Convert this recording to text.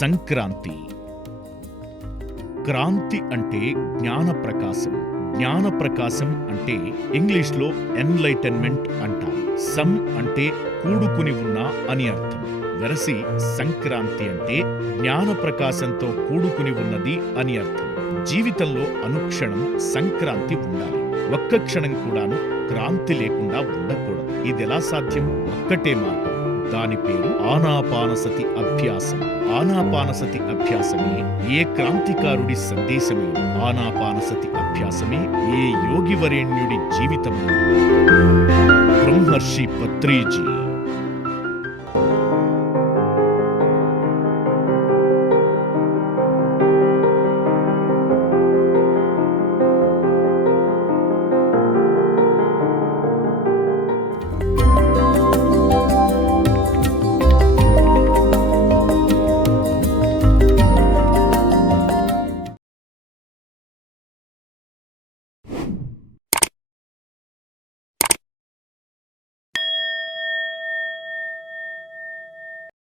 సంక్రాంతి. క్రాంతి అంటే జ్ఞాన ప్రకాశం. జ్ఞాన ప్రకాశం అంటే ఇంగ్లీష్లో ఎన్లైటన్మెంట్ అంటారు. సం అంటే కూడుకుని ఉన్న అని అర్థం. వెరసి సంక్రాంతి అంటే జ్ఞాన ప్రకాశంతో కూడుకుని ఉన్నది అని అర్థం. జీవితంలో అనుక్షణం సంక్రాంతి ఉండాలి. ఒక్క క్షణం కూడాను క్రాంతి లేకుండా ఉండకూడదు. ఇదెలా సాధ్యం? ఒక్కటే మార్గం. దాని పేరు ఆనాపానసతి అభ్యాసం. ఆనాపానసతి అభ్యాసమే ఏ క్రాంతికారుడి సందేశమే. ఆనాపానసతి అభ్యాసమే ఏ యోగివరేణ్యుడి జీవితమే. బ్రహ్మర్షి పత్రిజీ.